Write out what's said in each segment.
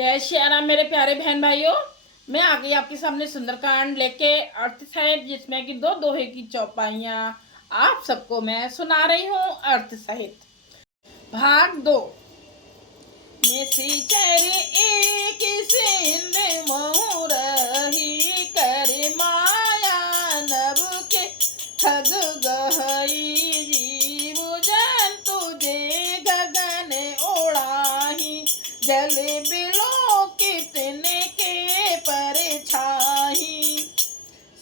जय श्री राम मेरे प्यारे बहन भाइयों। मैं आ गई आपके सामने सुंदरकांड लेके अर्थ सहित, जिसमें कि दो दोहे की चौपाइयाँ आप सबको मैं सुना रही हूँ अर्थ सहित। भाग 2 में सिंचर एक सिंध महु रही कर माया नभ के ठग गहई जीव जंतु जे गगन ओढ़ाही जल बिलो कितने के परछाई।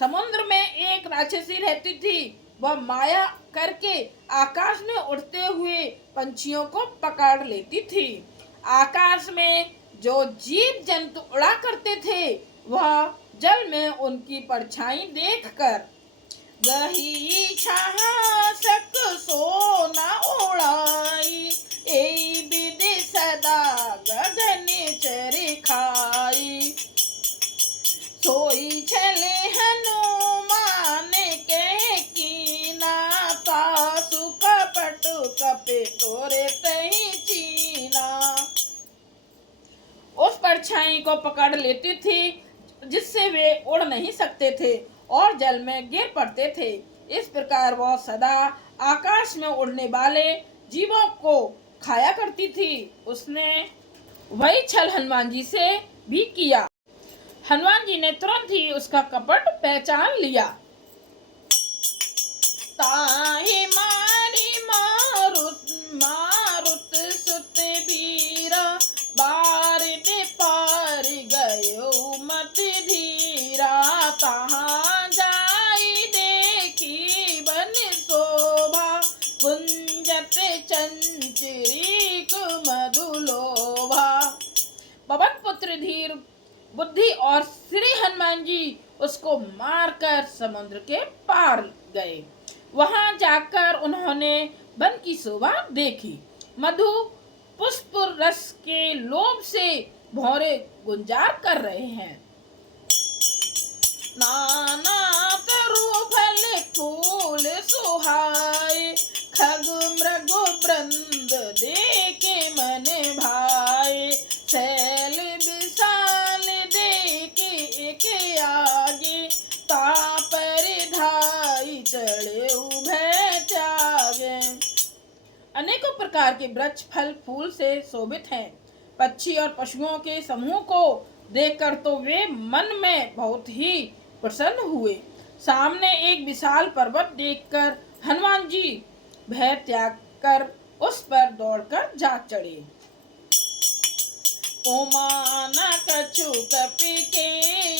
समुद्र में एक राक्षसी रहती थी। वह माया करके आकाश में उड़ते हुए पंछियों को पकड़ लेती थी। आकाश में जो जीव जंतु उड़ा करते थे वह जल में उनकी परछाई देखकर गही छासक सोना उड़ाई ए विधि सदा गगन चर खाई। सोई छले हनुमान के कीना तासु कपट कपे तोरे तही चीना। उस परछाई को पकड़ लेती थी जिससे वे उड़ नहीं सकते थे और जल में गिर पड़ते थे। इस प्रकार वह सदा आकाश में उड़ने वाले जीवों को खाया करती थी। उसने वही छल हनुमान जी से भी किया। हनुमान जी ने तुरंत ही उसका कपट पहचान लिया। ताहि मारी मारुत सुत वीरा बार दे पार गयो मत धीरा। तहाँ जाई देखी बन शोभा गुंजत चंचरी मधुलोभा। पवन पुत्र धीर बुद्धि और श्री हनुमान जी उसको मारकर समुद्र के पार गए। वहां जाकर उन्होंने वन की शोभा देखी। मधु पुष्प रस के लोभ से भौरे गुंजार कर रहे हैं। नाना तरु फल फूल सुहाए खग मृग वृंद देखे मन भाए। शैल विशाल देखे एक आगे तापर धाई चढ़े उभय त्यागे। अनेकों प्रकार के वृक्ष फल फूल से शोभित हैं। पक्षी और पशुओं के समूह को देखकर तो वे मन में बहुत ही प्रसन्न हुए। सामने एक विशाल पर्वत देखकर हनुमान जी भय त्याग कर उस पर दौड़कर जा चढ़े। ओमाना कछु कपि के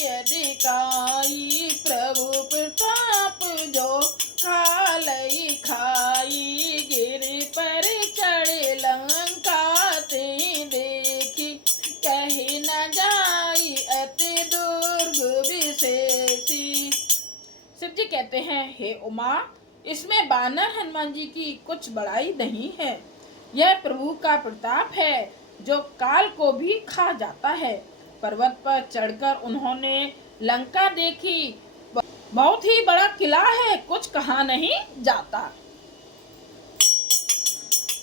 अधिकाई प्रभु प्रताप जो कालई खाई। गिर पर चढ़े लंका ते देखी कही न जाई अति दुर्ग विशेषी। शिव जी कहते हैं, हे उमा, इसमें बानर हनुमान जी की कुछ बड़ाई नहीं है। यह प्रभु का प्रताप है जो काल को भी खा जाता है। पर्वत पर चढ़कर उन्होंने लंका देखी। बहुत ही बड़ा किला है, कुछ कहा नहीं जाता।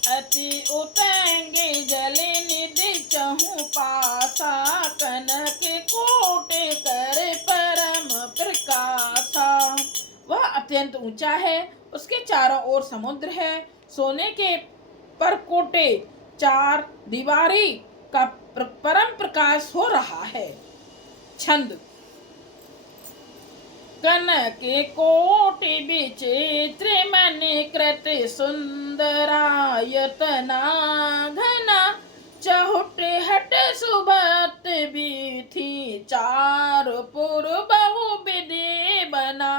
अति उतंगे जले निधि चहु पासा कनक कोटे कर परम प्रकाशा। वह अत्यंत ऊंचा है, उसके चारों ओर समुद्र है। सोने के परकोटे चार दीवारी का परम प्रकाश हो रहा है। छंद। कनक कोटि विचित्र मन कृत सुंदरायतना घना चहुट हट सुबत बीथी चार पुर बहु विधि बना।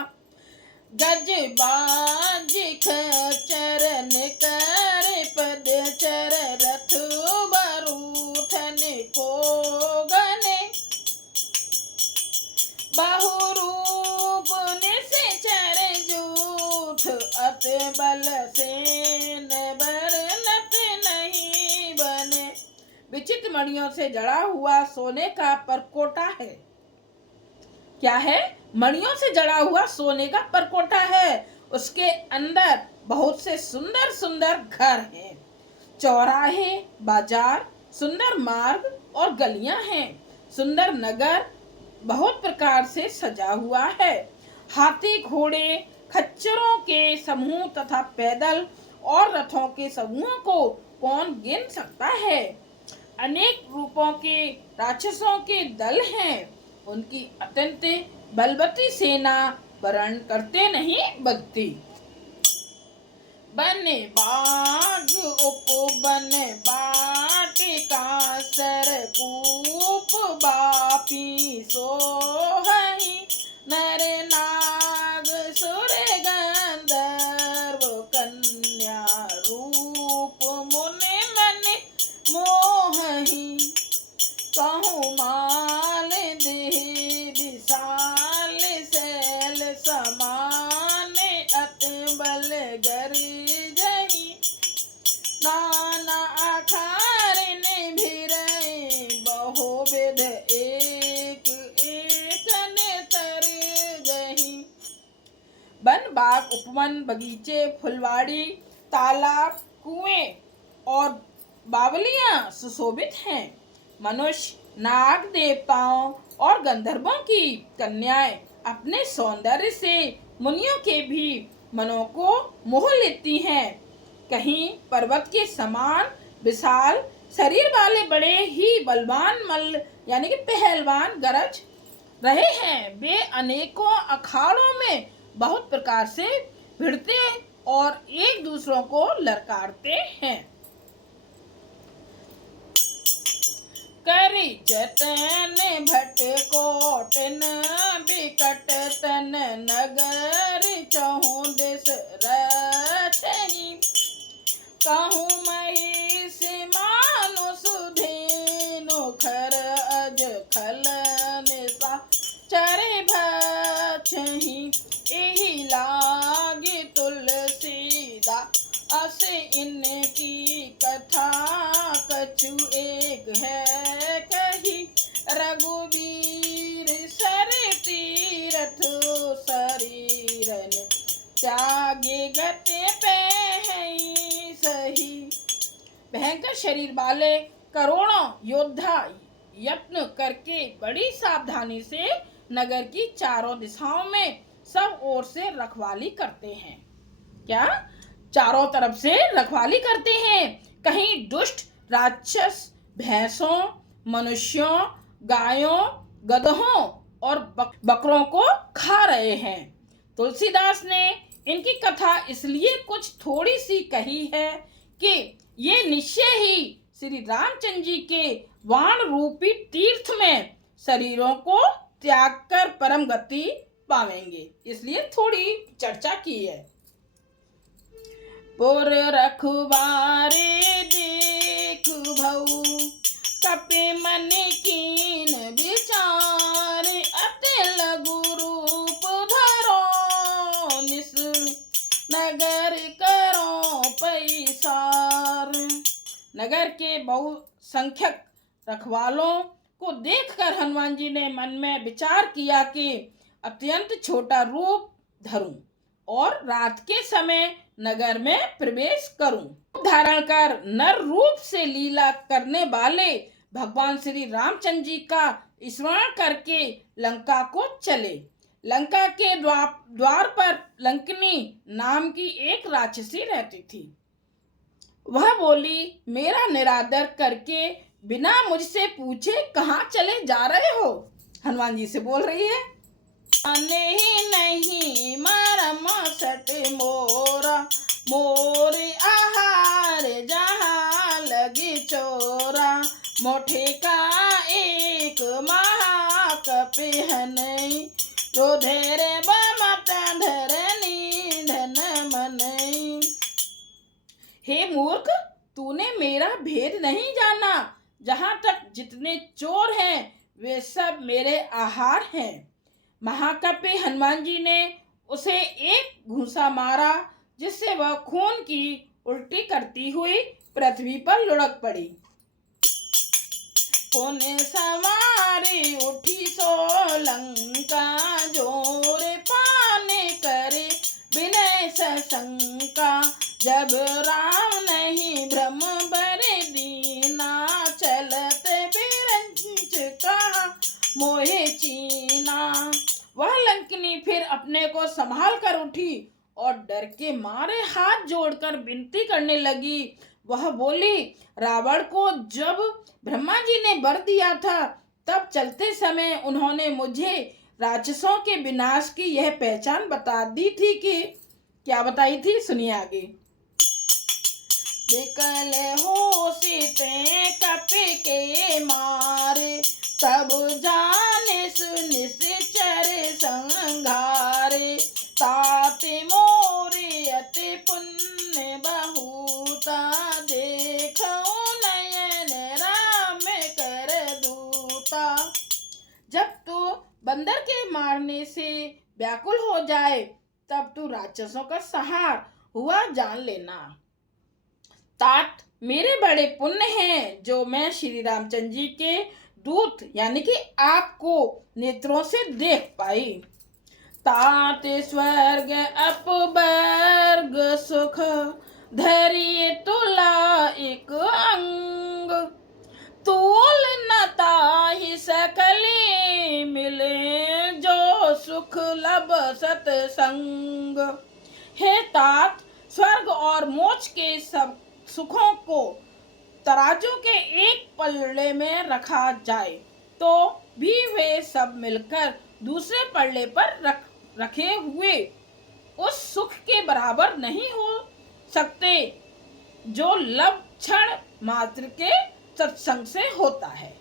गज बाज चरण कर पद चर रथ बरूथन को गने बहुरूप निश्चर जूथ अत बल सेन बरनत नहीं बने। विचित्र मणियों से जड़ा हुआ सोने का परकोटा है। क्या है? मणियों से जड़ा हुआ सोने का परकोटा है। उसके अंदर बहुत से सुंदर सुंदर घर हैं। चौराहे, बाजार, सुंदर मार्ग और गलियां हैं। सुंदर नगर बहुत प्रकार से सजा हुआ है। हाथी, घोड़े, खच्चरों के समूह तथा पैदल और रथों के समूह को कौन गिन सकता है। अनेक रूपों के राक्षसों के दल हैं। उनकी अत्यंत बलवती सेना वर्ण करते नहीं बनती। बन बाग उपवन बाटिका सरकूप बापी सोहई नर नाग सुर गंधर्व कन्या रूप मुनि मन मोहही कहूँ माल देह विशाल शैल समान अति बल गरजहि नाना अखार निभिरहि बहुविध एक एक ने तरजहि। वन, बाग, उपवन, बगीचे, फुलवाड़ी, तालाब, कुएं और बावलियां सुशोभित हैं। मनुष्य, नाग, देवताओं और गंधर्वों की कन्याएं अपने सौंदर्य से मुनियों के भी मनों को मोह लेती हैं। कहीं पर्वत के समान विशाल शरीर वाले बड़े ही बलवान मल्ल यानी कि पहलवान गरज रहे हैं। वे अनेकों अखाड़ों में बहुत प्रकार से भिड़ते और एक दूसरों को ललकारते हैं। करी जतन भट कोटिन बिकट तन नगर चहु दिस रचहि कहूँ महिष मानुष धेनु खर अज खल निशा चरे भक्षहि एहि लागे तुलसीदा अस इनकी कथा कछु एक है कही रघुवीर सर तीरथ शरीरन त्यागे गते पे सही। भयंकर शरीर वाले करोड़ों योद्धा यत्न करके बड़ी सावधानी से नगर की चारों दिशाओं में सब ओर से रखवाली करते हैं। क्या? चारों तरफ से रखवाली करते हैं। कहीं दुष्ट राक्षस भैंसों, मनुष्यों, गायों, गधों और बकरों को खा रहे हैं। तुलसीदास ने इनकी कथा इसलिए कुछ थोड़ी सी कही है कि ये निश्चय ही श्री रामचंद्र जी के वाण रूपी तीर्थ में शरीरों को त्याग कर परम गति पावेंगे, इसलिए थोड़ी चर्चा की है। पुर रखवारे देख भऊ कपि मन कीन विचार अति लघु रूप धरो निस नगर करो पैसार। नगर के बहुसंख्यक रखवालों को देखकर हनुमान जी ने मन में विचार किया कि अत्यंत छोटा रूप धरूं और रात के समय नगर में प्रवेश करूं। धारण कर नर रूप से लीला करने वाले भगवान श्री रामचंद्र जी का स्मरण करके लंका को चले। लंका के द्वार पर लंकिनी नाम की एक राक्षसी रहती थी। वह बोली, मेरा निरादर करके बिना मुझसे पूछे कहाँ चले जा रहे हो? हनुमान जी से बोल रही है। नहीं मरम सट मोरा मोर आहार जहाँ लगी चोरा मोठे का एक महाकपि हनई रोधेर बमत धरनी धन मनई। हे मूर्ख, तूने मेरा भेद नहीं जाना। जहाँ तक जितने चोर हैं वे सब मेरे आहार हैं। महाकपि हनुमान जी ने उसे एक घूंसा मारा जिससे वह खून की उल्टी करती हुई पृथ्वी पर लुढ़क पड़ी। पुण्य सवारी उठी सो लंका जोर पाने करे विनय सशंका जब राम नहीं भ्रम बर दीना चलत बिर मोहे चीना। वह लंकिनी फिर अपने को संभाल कर उठी और डर के मारे हाथ जोड़कर विनती करने लगी। वह बोली, रावण को जब ब्रह्मा जी ने वर दिया था तब चलते समय उन्होंने मुझे राक्षसों के विनाश की यह पहचान बता दी थी कि क्या बताई थी, सुनिए आगे। विकल हो सीते कपि के मारे, तब जाने सुनिश्चर संघारे। ताते मोरे अति पुण्य बहुता, देखो नयन राम कर दूता। जब तू बंदर के मारने से व्याकुल हो जाए तब तू राक्षसों का संहार हुआ जान लेना। तात मेरे बड़े पुण्य हैं जो मैं श्री रामचंद्र जी के दूत यानी कि आपको नेत्रों से देख पाई। तात स्वर्ग अपवर्ग सुख, धैर्य तुला एक अंग। तोल न ताहि सकले मिले, जो सुख लब सतसंग। हे तात, स्वर्ग और मोक्ष के सब सुखों को तराजू के एक पल्ले में रखा जाए तो भी वे सब मिलकर दूसरे पल्ले पर रखे हुए उस सुख के बराबर नहीं हो सकते जो लक्षण मात्र के सत्संग से होता है।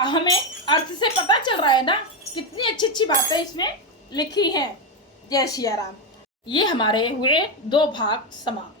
हमें अर्थ से पता चल रहा है ना, कितनी अच्छी अच्छी बातें इसमें लिखी हैं। जय सिया राम। ये हमारे हुए 2 भाग समाप्त।